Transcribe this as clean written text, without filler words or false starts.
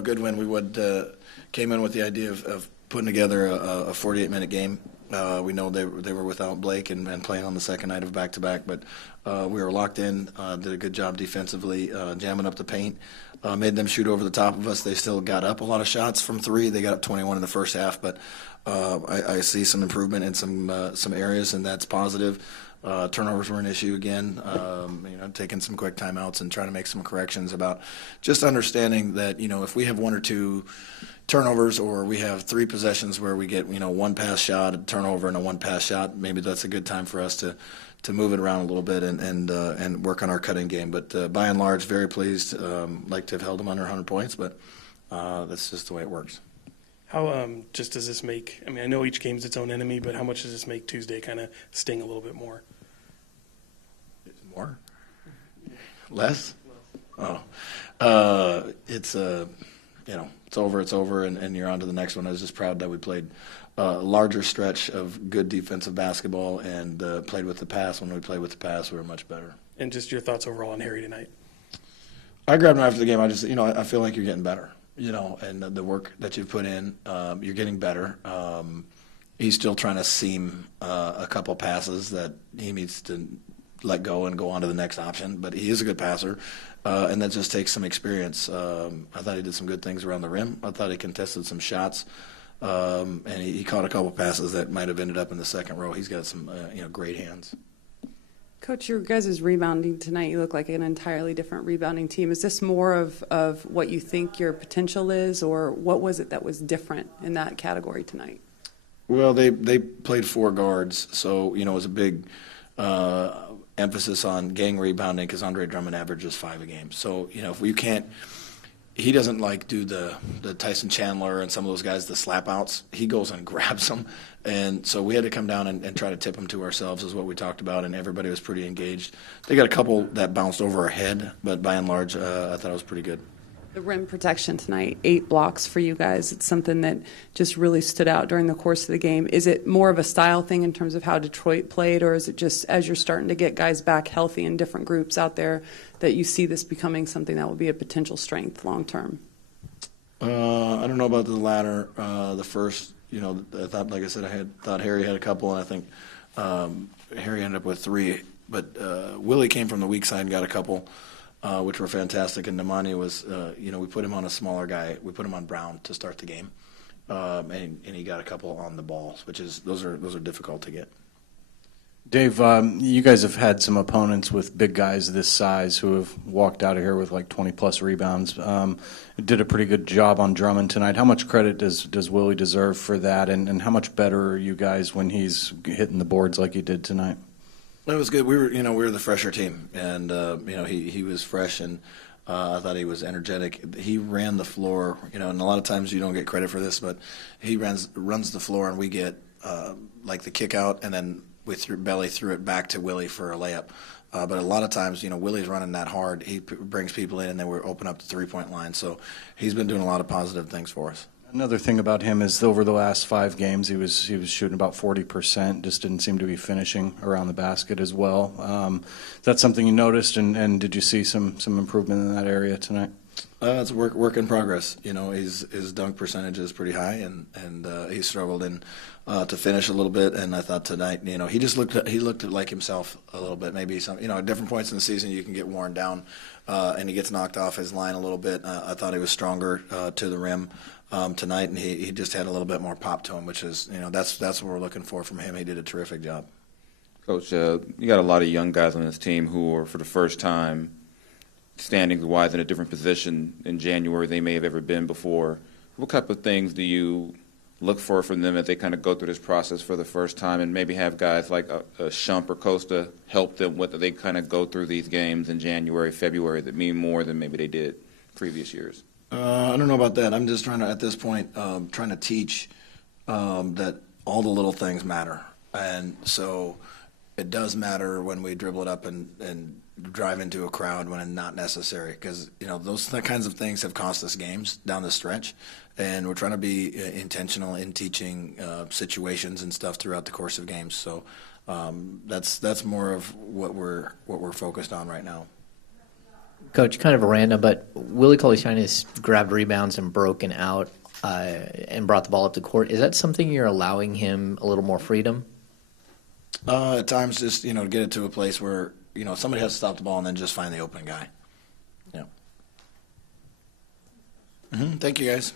a good win. We came in with the idea of putting together a 48-minute game. We know they were without Blake and playing on the second night of back-to-back, but we were locked in, did a good job defensively, jamming up the paint, made them shoot over the top of us. They still got up a lot of shots from three. They got up 21 in the first half, but I see some improvement in some areas, and that's positive. Turnovers were an issue again, taking some quick timeouts and trying to make some corrections about just understanding that, if we have one or two turnovers or we have three possessions where we get, one pass shot, a turnover, and a one pass shot, maybe that's a good time for us to move it around a little bit and work on our cutting game. But by and large, very pleased. Like to have held them under 100 points, but that's just the way it works. How just does this make – I know each game's its own enemy, but how much does this make Tuesday kind of sting a little bit more? More? Less? Oh. It's over, and you're on to the next one. I was just proud that we played a larger stretch of good defensive basketball and played with the pass. When we played with the pass, we were much better. And just your thoughts overall on Harry tonight? I grabbed him after the game. I feel like you're getting better. And the work that you've put in, you're getting better. He's still trying to seam a couple passes that he needs to let go and go on to the next option. But he is a good passer, and that just takes some experience. I thought he did some good things around the rim. I thought he contested some shots, and he caught a couple passes that might have ended up in the second row. He's got some great hands. Coach, your guys' rebounding tonight, you look like an entirely different rebounding team. Is this more of what you think your potential is, or what was it that was different in that category tonight? Well, they played four guards, so, it was a big emphasis on gang rebounding because Andre Drummond averages 5 a game. So, if we can't – he doesn't do the Tyson Chandler and some of those guys, the slap outs. He goes and grabs them. And so we had to come down and try to tip them to ourselves is what we talked about, and everybody was pretty engaged. They got a couple that bounced over our head, but by and large, I thought it was pretty good. The rim protection tonight, 8 blocks for you guys. It's something that just really stood out during the course of the game. Is it more of a style thing in terms of how Detroit played, or is it just as you're starting to get guys back healthy in different groups out there that you see this becoming something that will be a potential strength long term? I don't know about the latter. The first, I thought, like I said, I thought Harry had a couple, and I think Harry ended up with 3. But Willie came from the weak side and got a couple. Which were fantastic, and Nemanja was, we put him on a smaller guy. We put him on Brown to start the game, and he got a couple on the ball, those are difficult to get. Dave, you guys have had some opponents with big guys this size who have walked out of here with 20-plus rebounds. Did a pretty good job on Drummond tonight. How much credit does Willie deserve for that, and how much better are you guys when he's hitting the boards like he did tonight? It was good. We were the fresher team, and he was fresh, and I thought he was energetic. He ran the floor, and a lot of times you don't get credit for this, but he runs the floor, and we get the kick out, and then we threw it back to Willie for a layup. But a lot of times, Willie's running that hard. He brings people in, and then we're open up the three-point line. So he's been doing a lot of positive things for us. Another thing about him is over the last 5 games, he was shooting about 40%, just didn't seem to be finishing around the basket as well. Is that something you noticed, and did you see some improvement in that area tonight? It's a work in progress. His dunk percentage is pretty high, and he struggled to finish a little bit. And I thought tonight, he looked like himself a little bit. Maybe some, at different points in the season, you can get worn down, and he gets knocked off his line a little bit. I thought he was stronger to the rim tonight, and he just had a little bit more pop to him, which is, that's what we're looking for from him. He did a terrific job. Coach, you got a lot of young guys on this team who are, for the first time, standings-wise in a different position in January they may have ever been before. What type of things do you look for from them as they kind of go through this process for the first time, and maybe have guys like a Shump or Costa help them with they kind of go through these games in January, February that mean more than maybe they did previous years? I don't know about that. I'm just trying to, at this point, trying to teach that all the little things matter. And so it does matter when we dribble it up and drive into a crowd when it's not necessary, because those kinds of things have cost us games down the stretch, and we're trying to be intentional in teaching situations and stuff throughout the course of games. So that's more of what we're focused on right now. Coach, kind of random, but Willie Cauley-Stein has grabbed rebounds and broken out and brought the ball up the court. Is that something you're allowing him a little more freedom? At times, just to get it to a place where somebody has to stop the ball and then just find the open guy. Yeah. Thank you, guys.